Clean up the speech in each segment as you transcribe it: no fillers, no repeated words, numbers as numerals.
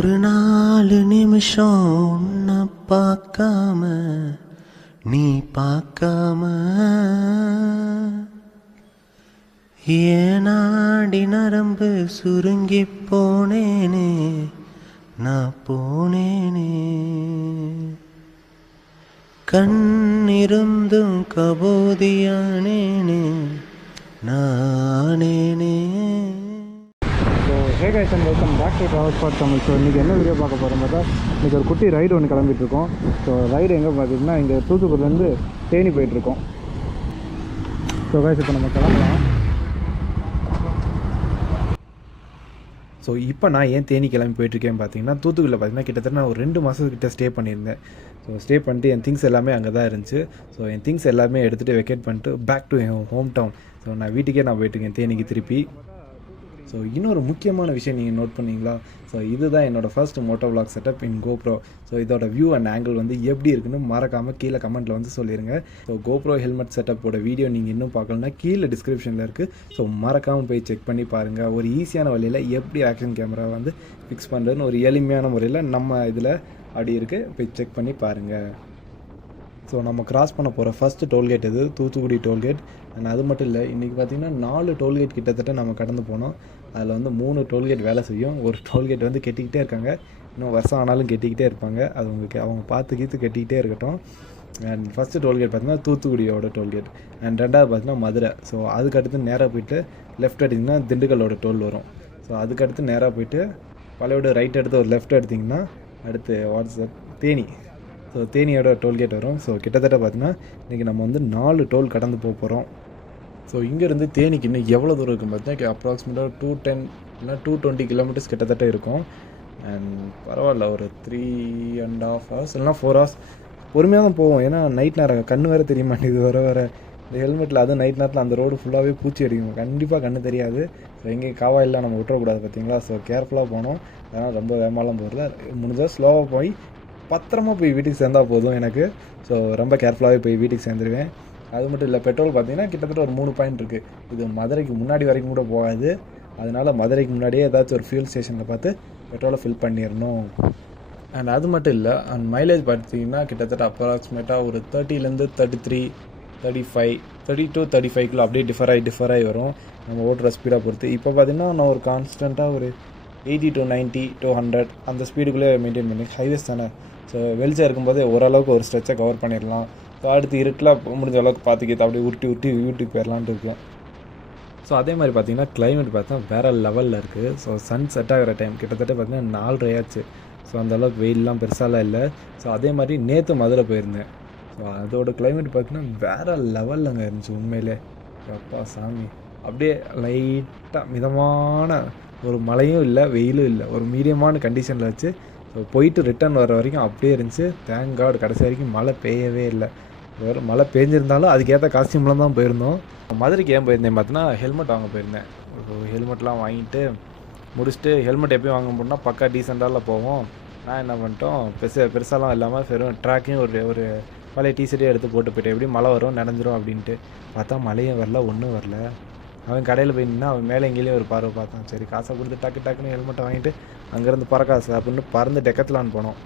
ஒரு 4 நிமிஷம் உன்னை பார்க்காம நீ பார்க்காம ஏனாடி நரம்பு சுருங்கி போனேனே நான் போனேனே கண்ணிருந்தும் கபோதியானேனே நானேனே. Hey guys and welcome back to Travelspot Tamil. So இன்றைக்கி என்ன வீடியோ பார்க்க போகிறோம் பார்த்தா, இன்றைக்கி ஒரு குட்டி ரைடு ஒன்று கிளம்பிட்டுருக்கோம். ஸோ ரைடு எங்கே பார்த்தீங்கன்னா இங்கே தூத்துக்குடிலேருந்து தேனி போயிட்டுருக்கோம். ஸோ கைஸ் இப்போ நம்ம கிளம்பலாம். ஸோ இப்போ நான் ஏன் தேனி கிளம்பி போயிட்டுருக்கேன்னு பார்த்தீங்கன்னா, தூத்துக்குடியில் பார்த்தீங்கன்னா கிட்டத்தட்ட நான் ஒரு 2 மாதத்துக்கிட்ட ஸ்டே பண்ணியிருந்தேன். ஸோ ஸ்டே பண்ணிட்டு என் திங்ஸ் எல்லாமே அங்கே தான் இருந்துச்சு. ஸோ என் திங்ஸ் எல்லாமே எடுத்துகிட்டு வெக்கேட் பண்ணிட்டு பேக் டு என் ஹோம் டவுன். ஸோ நான் வீட்டுக்கே நான் போயிட்டுருக்கேன் தேனிக்கு திருப்பி. ஸோ இன்னொரு முக்கியமான விஷயம் நீங்கள் நோட் பண்ணிங்களா? ஸோ இதுதான் என்னோடய ஃபர்ஸ்ட் மோட்டோ விளாக் செட்டப் இன் கோப்ரோ. ஸோ இதோட வியூ அண்ட் ஆங்கிள் வந்து எப்படி இருக்குன்னு மறக்காமல் கீழே கமெண்ட்டில் வந்து சொல்லிடுங்க. ஸோ கோப்ரோ ஹெல்மெட் செட்டப்போட வீடியோ நீங்கள் இன்னும் பார்க்கலன்னா கீழே டிஸ்கிரிப்ஷனில் இருக்குது. ஸோ மறக்காமல் போய் செக் பண்ணி பாருங்கள். ஒரு ஈஸியான வழியில் எப்படி ஆக்ஷன் கேமரா வந்து ஃபிக்ஸ் பண்ணுறதுன்னு ஒரு எளிமையான முறையில் நம்ம இதில் அப்படி இருக்குது, போய் செக் பண்ணி பாருங்கள். ஸோ நம்ம கிராஸ் பண்ண போகிற ஃபஸ்ட்டு டோல்கேட் இது தூத்துக்குடி டோல்கேட். அண்ட் அது மட்டும் இல்லை, இன்றைக்கி பார்த்திங்கன்னா 4 டோல்கேட் கிட்டத்தட்ட நம்ம கடந்து போனோம். அதில் வந்து 3 டோல்கேட் வேலை செய்யும். ஒரு டோல்கேட் வந்து கெட்டிக்கிட்டே இருக்காங்க, இன்னும் வருஷம் ஆனாலும் கெட்டிக்கிட்டே இருப்பாங்க. அது அவங்க பார்த்து கெட்டிக்கிட்டே இருக்கட்டும். அண்ட் ஃபஸ்ட்டு டோல்கேட் பார்த்திங்கன்னா தூத்துக்குடியோட டோல்கேட். அண்ட் ரெண்டாவது பார்த்திங்கன்னா மதுரை. ஸோ அதுக்கடுத்து நேராக போயிட்டு லெஃப்ட் எடுத்திங்கன்னா திண்டுக்கல்லோட டோல் வரும். ஸோ அதுக்கடுத்து நேராக போயிட்டு பழையோட ரைட் எடுத்து ஒரு லெஃப்ட் எடுத்திங்கன்னா அடுத்து வாட்ஸ்அப் தேனி. ஸோ தேனியோட டோல்கேட் வரும். ஸோ கிட்டத்தட்ட பார்த்திங்கன்னா இன்றைக்கி நம்ம வந்து 4 டோல் கடந்து போகிறோம். ஸோ இங்கேருந்து தேனிக்கு இன்னும் எவ்வளோ தூரம் இருக்கும் பார்த்தீங்கன்னா அப்ராக்சிமேட்டாக 210 இல்லை 220 கிலோமீட்டர்ஸ் கிட்டத்தட்ட இருக்கும். அண்ட் பரவாயில்ல, ஒரு 3.5 hours இல்லைனா 4 hours பொறுமையாக தான் போவோம். ஏன்னா நைட் நேரம் கண்ணு வேறு தெரிய மாட்டேங்குது வர இந்த ஹெல்மெட்டில். அதுவும் நைட் நேரத்தில் அந்த ரோடு ஃபுல்லாகவே பூச்சி அடிக்கும், கண்டிப்பாக கண்ணு தெரியாது. ஸோ எங்கேயும் காவாயில் நம்ம விட்டுறக்கூடாது பார்த்தீங்களா. ஸோ கேர்ஃபுல்லாக போகணும். அதனால் ரொம்ப வேகமாலாம் போகிறது, முடிஞ்சால் ஸ்லோவாக போய் பத்திரமா போய் வீட்டுக்கு சேர்ந்தால் போதும் எனக்கு. ஸோ ரொம்ப கேர்ஃபுல்லாகவே போய் வீட்டுக்கு சேர்ந்துருவேன். அது மட்டும் இல்லை, பெட்ரோல் பார்த்தீங்கன்னா கிட்டத்தட்ட ஒரு 3 பாயிண்ட் இருக்குது. இது மதுரைக்கு முன்னாடி வரைக்கும் கூட போகாது. அதனால் மதுரைக்கு முன்னாடியே ஏதாச்சும் ஒரு ஃபியூல் ஸ்டேஷனில் பார்த்து பெட்ரோலை ஃபில் பண்ணிடணும். அண்ட் அது மட்டும் இல்லை, அண்ட் மைலேஜ் பார்த்தீங்கன்னா கிட்டத்தட்ட அப்ராக்சிமேட்டாக ஒரு 30லேருந்து 33, 35, 32-35 கிலோ அப்படியே டிஃபர் ஆகி வரும் நம்ம ஓட்டுற ஸ்பீடாக பொறுத்து. இப்போ பார்த்தீங்கன்னா நான் ஒரு கான்ஸ்டண்ட்டாக ஒரு 80 to 90 to 100 அந்த ஸ்பீடுக்குள்ளே மெயின்டைன் பண்ணி ஹைவேஸ் தானே. ஸோ வெளிச்சம் இருக்கும்போது ஓரளவுக்கு ஒரு ஸ்ட்ரெச்சை கவர் பண்ணிடலாம். ஸோ அடுத்து இருட்டில் முடிஞ்ச அளவுக்கு பார்த்துக்கிட்டு அப்படியே உருட்டி வீட்டுக்கு போயிடலான்ட்டு இருக்கேன். ஸோ அதே மாதிரி பார்த்திங்கன்னா கிளைமேட் பார்த்தா வேறு லெவலில் இருக்குது. ஸோ சன் செட் ஆகிற டைம் கிட்டத்தட்ட பார்த்திங்கன்னா 4:30 ஆச்சு. ஸோ அந்தளவுக்கு வெயிலெலாம் பெருசாலாம் இல்லை. ஸோ அதே மாதிரி நேற்று மதுரை போயிருந்தேன். ஸோ அதோட கிளைமேட் பார்த்திங்கன்னா வேறு லெவலில் அங்கே இருந்துச்சு உண்மையிலே. அப்பா சாமி, அப்படியே லைட்டாக மிதமான ஒரு மழையும் இல்லை வெயிலும் இல்லை, ஒரு மீடியமான கண்டிஷனில் வச்சு ஸோ போயிட்டு ரிட்டர்ன் வர வரைக்கும் அப்படியே இருந்துச்சு. தேங்க் காட் கடைசி வரைக்கும் மழை பெய்யவே இல்லை. வேறு மழை பெஞ்சிருந்தாலும் அதுக்கேற்ற காஸ்டியூம்லாம் தான் போயிருந்தோம். மதுரைக்கு ஏன் போயிருந்தேன் பார்த்தீங்கன்னா ஹெல்மெட் வாங்க போயிருந்தேன். ஹெல்மெட்லாம் வாங்கிட்டு முடிச்சுட்டு, ஹெல்மெட் எப்பயும் வாங்க போனால் பக்கா டீசெண்டாக போவோம். நான் என்ன பண்ணிட்டோம், பெருசாலாம் இல்லாமல் வெறும் ட்ராக்கையும் ஒரு பழைய டிஷர்ட்டே எடுத்து போட்டு போயிட்டேன். எப்படியும் மழை வரும் நனைஞ்சிரும் அப்படின்ட்டு. பார்த்தா மழையும் வரல, ஒன்றும் வரல. அவன் கடையில் போய் நின்னா அவன் மேலே எங்கேயும் ஒரு பார்வை பார்த்தான். சரி காசை கொடுத்து டக்குன்னு ஹெல்மெட்டை வாங்கிட்டு அங்கேருந்து பறக்காசு அப்படின்னு பறந்து டெக்கத்லான் போனோம்.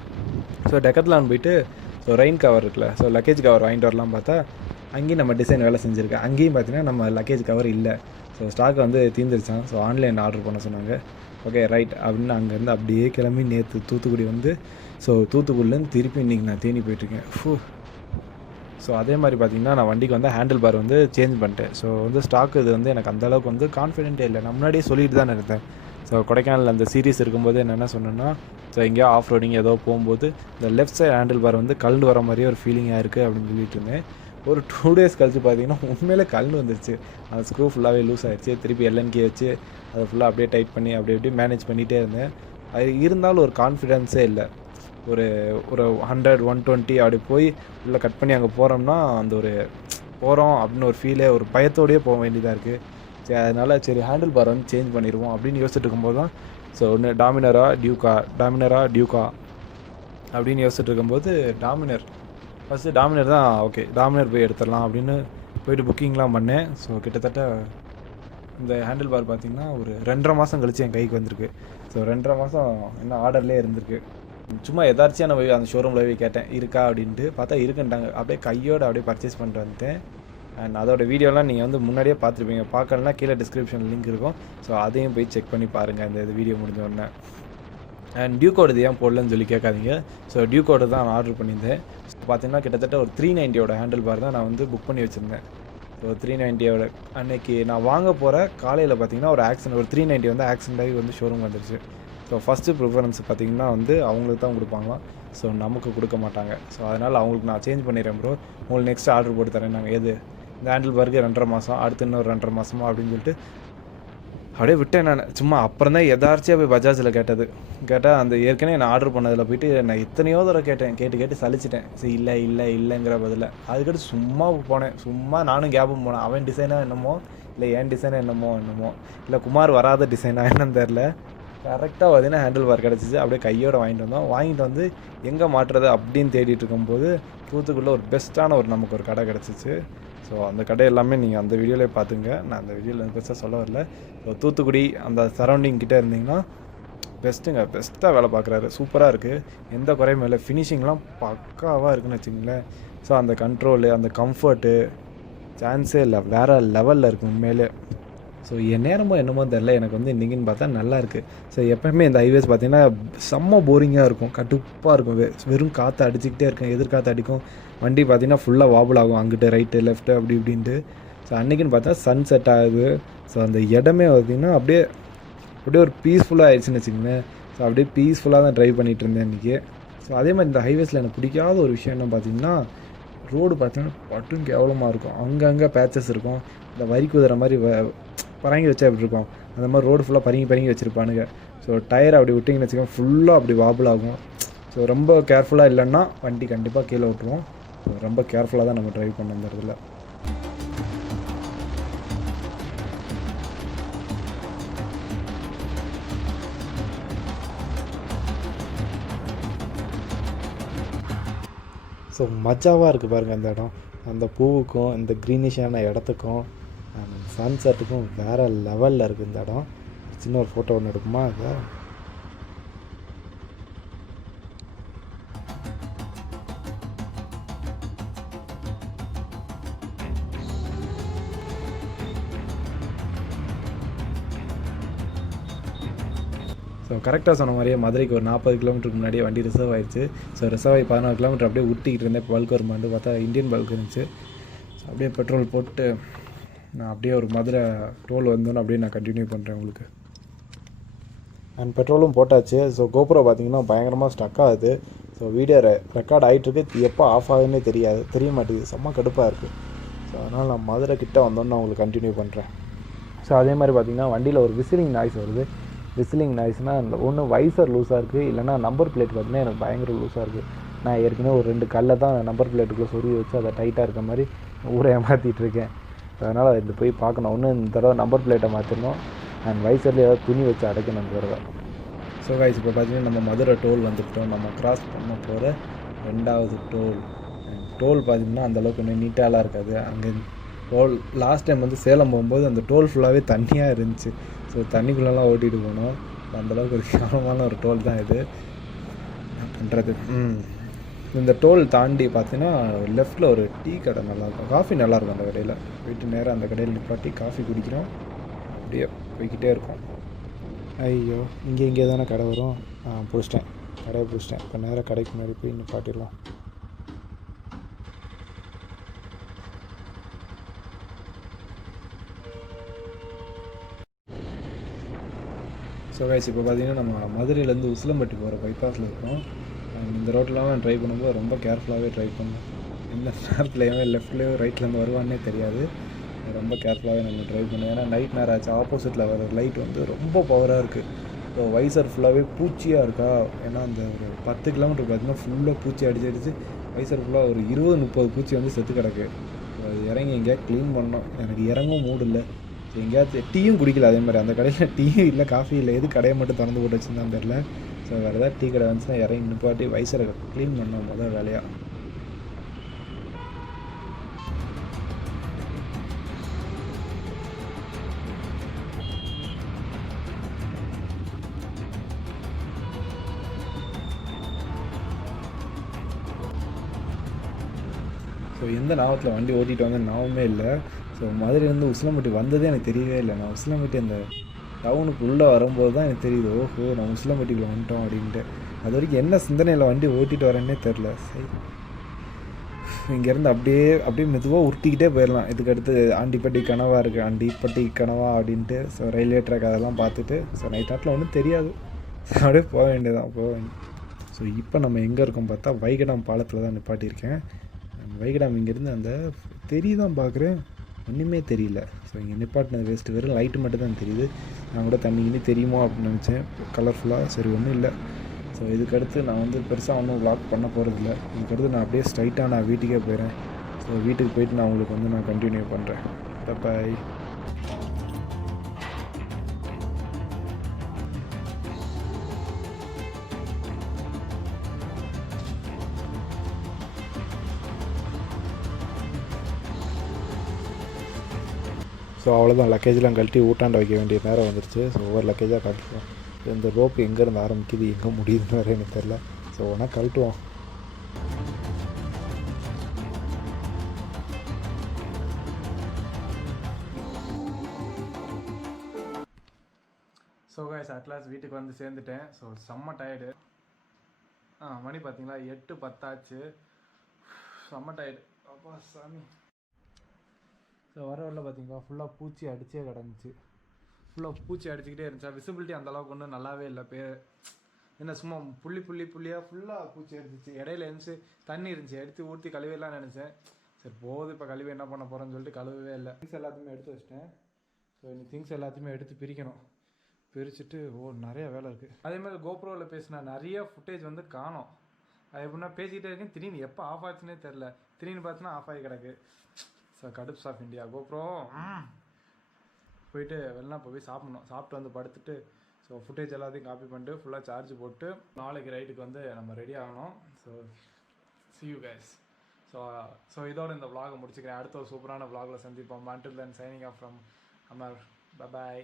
ஸோ டெக்கத்லான் போயிட்டு ஸோ ரெயின் கவர் இருக்குல்ல, ஸோ லக்கேஜ் கவர் வாங்கிட்டு வரலாம் பார்த்தா அங்கேயும் நம்ம டிசைன் வேலை செஞ்சுருக்கேன். அங்கேயும் பார்த்தீங்கன்னா நம்ம லக்கேஜ் கவர் இல்லை. ஸோ ஸ்டாக் வந்து தீர்ந்துருச்சான். ஸோ ஆன்லைன் ஆர்டர் பண்ண சொன்னாங்க. ஓகே ரைட் அப்படின்னு அங்கேருந்து அப்படியே கிளம்பி நேற்று தூத்துக்குடி வந்து ஸோ தூத்துக்குடிலேருந்து திருப்பி இன்றைக்கி நான் தேனி போயிட்டுருக்கேன். ஸோ அதே மாதிரி பார்த்திங்கன்னா நான் வண்டிக்கு வந்து ஹேண்டில் பார் வந்து சேஞ்ச் பண்ணிட்டேன். ஸோ வந்து ஸ்டாக் இது வந்து எனக்கு அந்தளவுக்கு வந்து கான்ஃபிடென்ட்டே இல்லை. நான் முன்னாடியே சொல்லிட்டு தான் இருந்தேன். ஸோ கொடைக்கானல் அந்த சீரீஸ் இருக்கும்போது என்னென்ன சொன்னேன்னா, ஸோ எங்கேயோ ஆஃப் ரோடிங் ஏதோ போகும்போது இந்த லெஃப்ட் சைட் ஹேண்டில் பார் வந்து கலந்து வர மாதிரியே ஒரு ஃபீலிங்காக இருக்குது அப்படின்னு சொல்லிட்டு இருந்தேன். ஒரு 2 days கழிச்சு பார்த்திங்கன்னா உண்மையிலே கலந்து வந்துருச்சு. அந்த ஸ்க்ரூ ஃபுல்லாகவே லூஸ் ஆகிடுச்சு. திருப்பி எல்என்கே வச்சு அதை ஃபுல்லாக அப்படியே டைட் பண்ணி அப்படியே மேனேஜ் பண்ணிகிட்டே இருந்தேன். அது இருந்தாலும் ஒரு கான்ஃபிடென்ஸே இல்லை. ஒரு 100, 120 அப்படி போய் உள்ளே கட் பண்ணி அங்கே போகிறோம்னா அந்த ஒரு போகிறோம் அப்படின்னு ஒரு ஃபீலே, ஒரு பயத்தோடையே போக வேண்டியதாக இருக்குது. சரி அதனால் சரி ஹேண்டில் பார் வந்து சேஞ்ச் பண்ணிடுவோம் அப்படின்னு யோசிச்சுட்டு இருக்கும்போது தான் ஸோ ஒன்று டாமினரா டியூக்கா அப்படின்னு யோசிச்சுட்டு இருக்கும்போது ஃபஸ்ட்டு டாமினர் தான். ஓகே டாமினர் போய் எடுத்துடலாம் அப்படின்னு போய்ட்டு புக்கிங்லாம் பண்ணேன். ஸோ கிட்டத்தட்ட இந்த ஹேண்டில் பார் பார்த்திங்கன்னா ஒரு 2.5 மாதம் கழிச்சு என் கைக்கு வந்திருக்கு. ஸோ 2.5 மாதம் இன்னும் ஆர்டர்லேயே இருந்திருக்கு. சும்மா எதாச்சியாக நான் போய் அந்த ஷோரூமில் போய் கேட்டேன் இருக்கா அப்படின்ட்டு. பார்த்தா இருக்குன்ட்டாங்க. அப்படியே கையோடு அப்படியே பர்ச்சேஸ் பண்ணிட்டு வந்துட்டேன். அண்ட் அதோட வீடியோலாம் நீங்கள் வந்து முன்னாடியே பார்த்துருப்பீங்க. பார்க்கலன்னா கீழே டிஸ்கிரிப்ஷன் லிங்க் இருக்கும். ஸோ அதையும் போய் செக் பண்ணி பாருங்கள் இந்த வீடியோ முடிஞ்ச உடனே. அண்ட் டியூக்கோடு இது ஏன் போடலன்னு சொல்லி கேட்காதீங்க. ஸோ டியூக்கோடு தான் நான் ஆர்டர் பண்ணியிருந்தேன். ஸோ பார்த்தீங்கன்னா கிட்டத்தட்ட ஒரு 390 ஹேண்டில் பார் தான் நான் வந்து புக் பண்ணி வச்சுருந்தேன். ஸோ 390 அன்றைக்கி நான் வாங்க போகிற காலையில் பார்த்தீங்கன்னா ஒரு ஆக்சிடென்ட், ஒரு 390 வந்து ஆக்சிடென்ட் ஆகி வந்து ஷோரூம் வந்துருச்சு. ஸோ ஃபஸ்ட்டு ப்ரிஃபரன்ஸ் பார்த்திங்கன்னா வந்து அவங்களுக்கு தான் கொடுப்பாங்களாம். ஸோ நமக்கு கொடுக்க மாட்டாங்க. ஸோ அதனால் அவங்களுக்கு நான் சேஞ்ச் பண்ணிடுறேன் ப்ரோ, உங்களுக்கு நெக்ஸ்ட் ஆர்டர் போட்டு தரேன். நாங்கள் எது இந்த ஹேண்டில் பாருக்கு 2.5 மாதம், அடுத்து இன்னொரு 2.5 மாதமா அப்படின்னு சொல்லிட்டு அப்படியே விட்டேன் நான். சும்மா அப்புறம் தான் எதாச்சியாக போய் பஜாஜில் கேட்டால் அந்த ஏற்கனவே நான் ஆர்டர் பண்ணதில் போயிட்டு நான் எத்தனையோ தடவை கேட்டு சலிச்சிட்டேன். சரி இல்லைங்கிற பதில். அதுக்கடுத்து சும்மா போனேன். சும்மா நானும் கேப்பும் போனேன். அவன் டிசைனாக என்னமோ இல்லை என் டிசைனாக என்னமோ இல்லை குமார் வராத டிசைனாக என்னன்னு தெரில. கரெக்டாக பார்த்தீங்கன்னா ஹேண்டில் பார் கிடச்சிச்சு. அப்படியே கையோடு வாங்கிட்டு வந்து எங்கே மாட்டுறது அப்படின்னு தேடிட்டு இருக்கும்போது தூத்துக்குடியில் ஒரு பெஸ்ட்டான நமக்கு ஒரு கடை கிடச்சிச்சு. ஸோ அந்த கடை எல்லாமே நீங்கள் அந்த வீடியோவிலே பார்த்துங்க. நான் அந்த வீடியோவில் பெருசாக சொல்ல வரல. ஸோ தூத்துக்குடி அந்த சரௌண்டிங் கிட்டே இருந்தீங்கன்னா பெஸ்ட்டாக வேலை பார்க்குறாரு. சூப்பராக இருக்குது, எந்த குறையும் இல்லை. ஃபினிஷிங்லாம் பக்காவாக இருக்குதுன்னு வச்சுங்களேன். ஸோ அந்த கண்ட்ரோலு, அந்த கம்ஃபர்ட்டு சான்ஸே இல்லை, வேறு லெவலில் இருக்குது உண்மையிலே. ஸோ என் நேரமோ என்னமோ தெரில, எனக்கு வந்து இன்றைக்கின்னு பார்த்தா நல்லாயிருக்கு. ஸோ எப்போயுமே இந்த ஹைவேஸ் பார்த்திங்கன்னா செம்ம போரிங்காக இருக்கும், கடுப்பாக இருக்கும். வெறும் காற்று அடிச்சுக்கிட்டே இருக்கும், எதிர்காற்று அடிக்கும். வண்டி பார்த்திங்கன்னா ஃபுல்லாக வாபிள் ஆகும், அங்கிட்டு ரைட்டு லெஃப்ட்டு அப்படி இப்படின்ட்டு. ஸோ அன்றைக்கின்னு பார்த்தா சன் செட் ஆகுது. ஸோ அந்த இடமே பார்த்திங்கன்னா அப்படியே ஒரு பீஸ்ஃபுல்லாக ஆயிடுச்சுன்னு வச்சுக்கோங்களேன். ஸோ அப்படியே பீஸ்ஃபுல்லாக தான் ட்ரைவ் பண்ணிகிட்டு இருந்தேன் இன்றைக்கி. ஸோ அதே மாதிரி இந்த ஹைவேஸில் எனக்கு பிடிக்காத ஒரு விஷயம் என்ன பார்த்திங்கன்னா, ரோடு பார்த்திங்கன்னா பட்டும் கேவலமாக இருக்கும். அங்கங்கே பேச்சஸ் இருக்கும். இந்த வரி குதிரை மாதிரி பரங்கி வச்சா எப்படி இருக்கும், அந்த மாதிரி ரோடு ஃபுல்லாக பரங்கி வச்சுருப்பானுங்க. ஸோ டயர் அப்படி விட்டிங்கன்னு வச்சுக்கோங்க, ஃபுல்லாக அப்படி வாபிள் ஆகும். ஸோ ரொம்ப கேர்ஃபுல்லாக இல்லைன்னா வண்டி கண்டிப்பாக கீழே விட்டுருவோம். ஸோ ரொம்ப கேர்ஃபுல்லாக தான் நம்ம ட்ரைவ் பண்ண அந்த இடத்துல. ஸோ மஜாவாக இருக்குது பாருங்கள் அந்த இடம். அந்த பூவுக்கும் இந்த க்ரீனிஷான இடத்துக்கும் சன்செட்டுக்கும் வேறு லெவலில் இருக்குது இந்த இடம். சின்ன ஒரு ஃபோட்டோ ஒன்று எடுக்குமா அதை? ஸோ கரெக்டாக சொன்ன மாதிரியே மதுரைக்கு ஒரு 40 கிலோமீட்டருக்கு முன்னாடியே வண்டி ரிசர்வ் ஆயிடுச்சு. ஸோ ரிசர்வ் ஆகி 14 கிலோமீட்டர் அப்படியே ஊட்டிக்கிட்டு இருந்தேன். பல்க் வருமானு பார்த்தா இந்தியன் பல்க் இருந்துச்சு. ஸோ அப்படியே பெட்ரோல் போட்டு நான் அப்படியே ஒரு மதுரை டோல் வந்தோன்னு அப்படியே நான் கண்டினியூ பண்ணுறேன் உங்களுக்கு. அண்ட் பெட்ரோலும் போட்டாச்சு. ஸோ கோப்ரோ பார்த்திங்கன்னா பயங்கரமாக ஸ்டக் ஆகுது. ஸோ வீடியோ ரெக்கார்ட் ஆகிட்டுருக்கு, எப்போ ஆஃப் ஆகுதுன்னே தெரிய மாட்டேங்குது. செம்ம கடுப்பாக இருக்குது. ஸோ அதனால் நான் மதுரை கிட்டே வந்தோன்னு நான் உங்களுக்கு கண்டினியூ பண்ணுறேன். ஸோ அதே மாதிரி பார்த்திங்கன்னா வண்டியில் ஒரு விசிலிங் நாய்ஸ் வருது. விசிலிங் நாய்ஸ்னால் அந்த ஒன்று வைசர் லூஸாக இருக்குது, இல்லைனா நம்பர் பிளேட் பார்த்திங்கன்னா எனக்கு பயங்கர லூஸாக இருக்குது. நான் ஏற்கனவே ஒரு 2 கல்லை தான் நம்பர் பிளேட்டுக்குள்ளே சொருவி வச்சு அதை டைட்டாக இருக்க மாதிரி ஊரை ஏமாற்றிட்டுருக்கேன். அதனால் அதை போய் பார்க்கணும். ஒன்று இந்த தடவை நம்பர் பிளேட்டை மாற்றிடணும். அண்ட் வைசரில் ஏதாவது துணி வச்சு அடைக்கணும் இந்த தடவை. ஸோ கைஸ் இப்போ பார்த்தீங்கன்னா நம்ம மதுரை டோல் வந்துவிட்டோம். நம்ம கிராஸ் பண்ண போகிற 2வது டோல் பார்த்திங்கன்னா அந்தளவுக்கு ஒன்றும் நீட்டாலாம் இருக்காது. அங்கே டோல் லாஸ்ட் டைம் வந்து சேலம் போகும்போது அந்த டோல் ஃபுல்லாகவே தண்ணியாக இருந்துச்சு. ஸோ தண்ணிக்குள்ளெல்லாம் ஓட்டிகிட்டு போனோம். அந்தளவுக்கு ஒரு கேவலமான ஒரு டோல் தான் இது. என்ன பண்ணுறது? இந்த டோல் தாண்டி பார்த்தீங்கன்னா லெஃப்ட்டில் ஒரு டீ கடை நல்லாயிருக்கும், காஃபி நல்லாயிருக்கும். அந்த கடையில் போயிட்டு நேராக அந்த கடையில் நிப்பாட்டி காஃபி குடிக்கிறோம். அப்படியே போய்கிட்டே இருக்கும். ஐயோ இங்கே தானே கடை வரும். கடையை பிடிச்சிட்டேன். இப்போ நேராக கடைக்கு முன்னாடி போய் நிப்பாட்டிடலாம். ஸோ கைஸ் இப்போ பார்த்தீங்கன்னா நம்ம மதுரையிலேருந்து உசிலம்பட்டி போகிற பைபாஸில் இருக்கோம். இந்த ரோட்லாம் ட்ரைவ் பண்ணும்போது ரொம்ப கேர்ஃபுல்லாகவே ட்ரைவ் பண்ணணும். எந்த நேரத்துலையுமே லெஃப்ட்லேயோ ரைட்லேருந்து வருவான்னே தெரியாது. ரொம்ப கேர்ஃபுல்லாகவே நம்ம ட்ரைவ் பண்ணணும். ஏன்னா நைட் நேரம் ஆச்சு, ஆப்போசிட்டில் வர லைட் வந்து ரொம்ப பவராக இருக்குது. ஸோ வைசர் ஃபுல்லாகவே பூச்சியாக இருக்கா. ஏன்னா அந்த ஒரு 10 கிலோமீட்டர் பார்த்தீங்கன்னா ஃபுல்லாக பூச்சி அடிச்சு வைசர் ஃபுல்லாக ஒரு 20-30 பூச்சி வந்து செத்து கிடக்கு. அது இறங்கி எங்கேயா க்ளீன் பண்ணோம். எனக்கு இறங்கவும் மூடு இல்லை. எங்கேயாவது டீயும் குடிக்கல. அதே மாதிரி அந்த கடையில் டீயும் இல்லை, காஃபி இல்லை. எது கடையை மட்டும் திறந்து போட்டு வச்சுருந்தான்னு தெரில. ஸோ வேறு ஏதாவது டீ கடை வந்துச்சுன்னா இறங்கி நிப்பாட்டி வைசரை க்ளீன் பண்ணோம் முதல் வேலையாக. எந்த ஞாபகத்தில் வண்டி ஓட்டிகிட்டு வந்த ஞாபகமே இல்லை. ஸோ மதுரையிலேருந்து உசிலம்பட்டி வந்ததே எனக்கு தெரியவே இல்லை. நான் உசிலம்பட்டி அந்த டவுனுக்கு உள்ளே வரும்போது தான் எனக்கு தெரியுது, ஓஹோ நான் உசிலம்பட்டிக்குள்ளே வந்துட்டோம் அப்படின்ட்டு. அது வரைக்கும் என்ன சிந்தனையில் வண்டி ஓட்டிகிட்டு வரேன்னே தெரில. சரி, இங்கேருந்து அப்படியே மெதுவாக உருட்டிக்கிட்டே போயிடலாம். இதுக்கடுத்து ஆண்டிப்பட்டி கனவா இருக்குது, ஆண்டிப்பட்டி கனவா அப்படின்ட்டு. ஸோ ரயில்வே ட்ராக் அதெல்லாம் பார்த்துட்டு, ஸோ நைட் நேரத்தில் ஒன்றும் தெரியாது, அப்படியே போக வேண்டியதான். ஸோ இப்போ நம்ம எங்கே இருக்கோம் பார்த்தா வைகடாம் பாலத்தில் தான் நிப்பாட்டியிருக்கேன். வைகடாம் இங்கேருந்து அந்த தான் பார்க்குறேன், ஒன்றுமே தெரியல. ஸோ இங்கே நிப்பாட்டினது வேஸ்ட்டு, வெறும் லைட்டு மட்டும் தான் தெரியுது. நான் கூட தண்ணி தெரியுமோ அப்படின்னு நினச்சேன், கலர்ஃபுல்லாக. சரி ஒன்றும் இல்லை. ஸோ இதுக்கடுத்து நான் வந்து பெருசாக ஒன்றும் வ்ளாக் பண்ண போகிறதில்ல. இதுக்கடுத்து நான் அப்படியே ஸ்ட்ரைட்டாக நான் வீட்டுக்கே போயிடுறேன். ஸோ வீட்டுக்கு போயிட்டு நான் உங்களுக்கு வந்து நான் கண்டினியூ பண்ணுறேன். பாய். ஸோ அவ்வளோதான், லக்கேஜெலாம் கழட்டி ஊட்டாண்ட வைக்க வேண்டிய நேரம் வந்துருச்சு. ஸோ ஒவ்வொரு லக்கேஜாக கழட்டுவோம். இந்த ரோப்பு எங்கேருந்து ஆரம்பிக்குது எங்கே முடியுதுன்னு வேறு எனக்கு தெரில. ஸோ ஒன்றா கழட்டுவோம். ஸோ கைஸ் அட்லாஸ்ட் வீட்டுக்கு வந்து சேர்ந்துட்டேன். ஸோ செம்ம டயர்டு. மணி பார்த்தீங்களா 8:10 ஆச்சு. செம்ம டயர்டு, அப்பா சாமி. ஸோ வர பார்த்தீங்களா ஃபுல்லாக பூச்சி அடிச்சே கிடந்துச்சு. ஃபுல்லாக பூச்சி அடிச்சுக்கிட்டே இருந்துச்சா. விசிபிலிட்டி அந்தளவுக்கு ஒன்றும் நல்லாவே இல்லை. என்ன சும்மா புள்ளியாக ஃபுல்லாக பூச்சி அடிச்சிச்சு. இடையில இருந்துச்சு தண்ணி இருந்துச்சு, எடுத்து ஊற்றி கழுவிடலாம் நினச்சேன். சரி போகுது, இப்போ கழுவி என்ன பண்ண போகிறேன்னு சொல்லிட்டு கழுவவே இல்லை. திங்ஸ் எல்லாத்தையுமே எடுத்து வச்சிட்டேன். ஸோ இன்னைக்கு திங்ஸ் எல்லாத்தையுமே எடுத்து பிரிக்கணும். பிரிச்சுட்டு நிறைய வேலை இருக்குது. அதேமாதிரி கோப்ரோவில் பேசின நிறைய ஃபுட்டேஜ் வந்து காணோம். அது எப்படின்னா பேசிக்கிட்டே இருக்கேன், திடீர்னு எப்போ ஆஃப் ஆச்சுன்னே தெரில. திடீர்னு பார்த்தீங்கன்னா ஆஃப் ஆகி கிடக்கு. ஸோ கடுப்ஸ் ஆஃப் இந்தியா கோப்ரோ. போயிட்டு வெளில போய் சாப்பிட்ணும். சாப்பிட்டு வந்து படுத்துட்டு ஸோ ஃபுட்டேஜ் எல்லாத்தையும் காப்பி பண்ணிட்டு ஃபுல்லாக சார்ஜ் போட்டு நாளைக்கு ரைட்டுக்கு வந்து நம்ம ரெடி ஆகணும். So see you guys. So இதோட இந்த vlog முடிச்சுக்கிறேன். அடுத்த ஒரு சூப்பரான vlogல சந்திப்போம். Until then, signing off from Amar. Bye bye.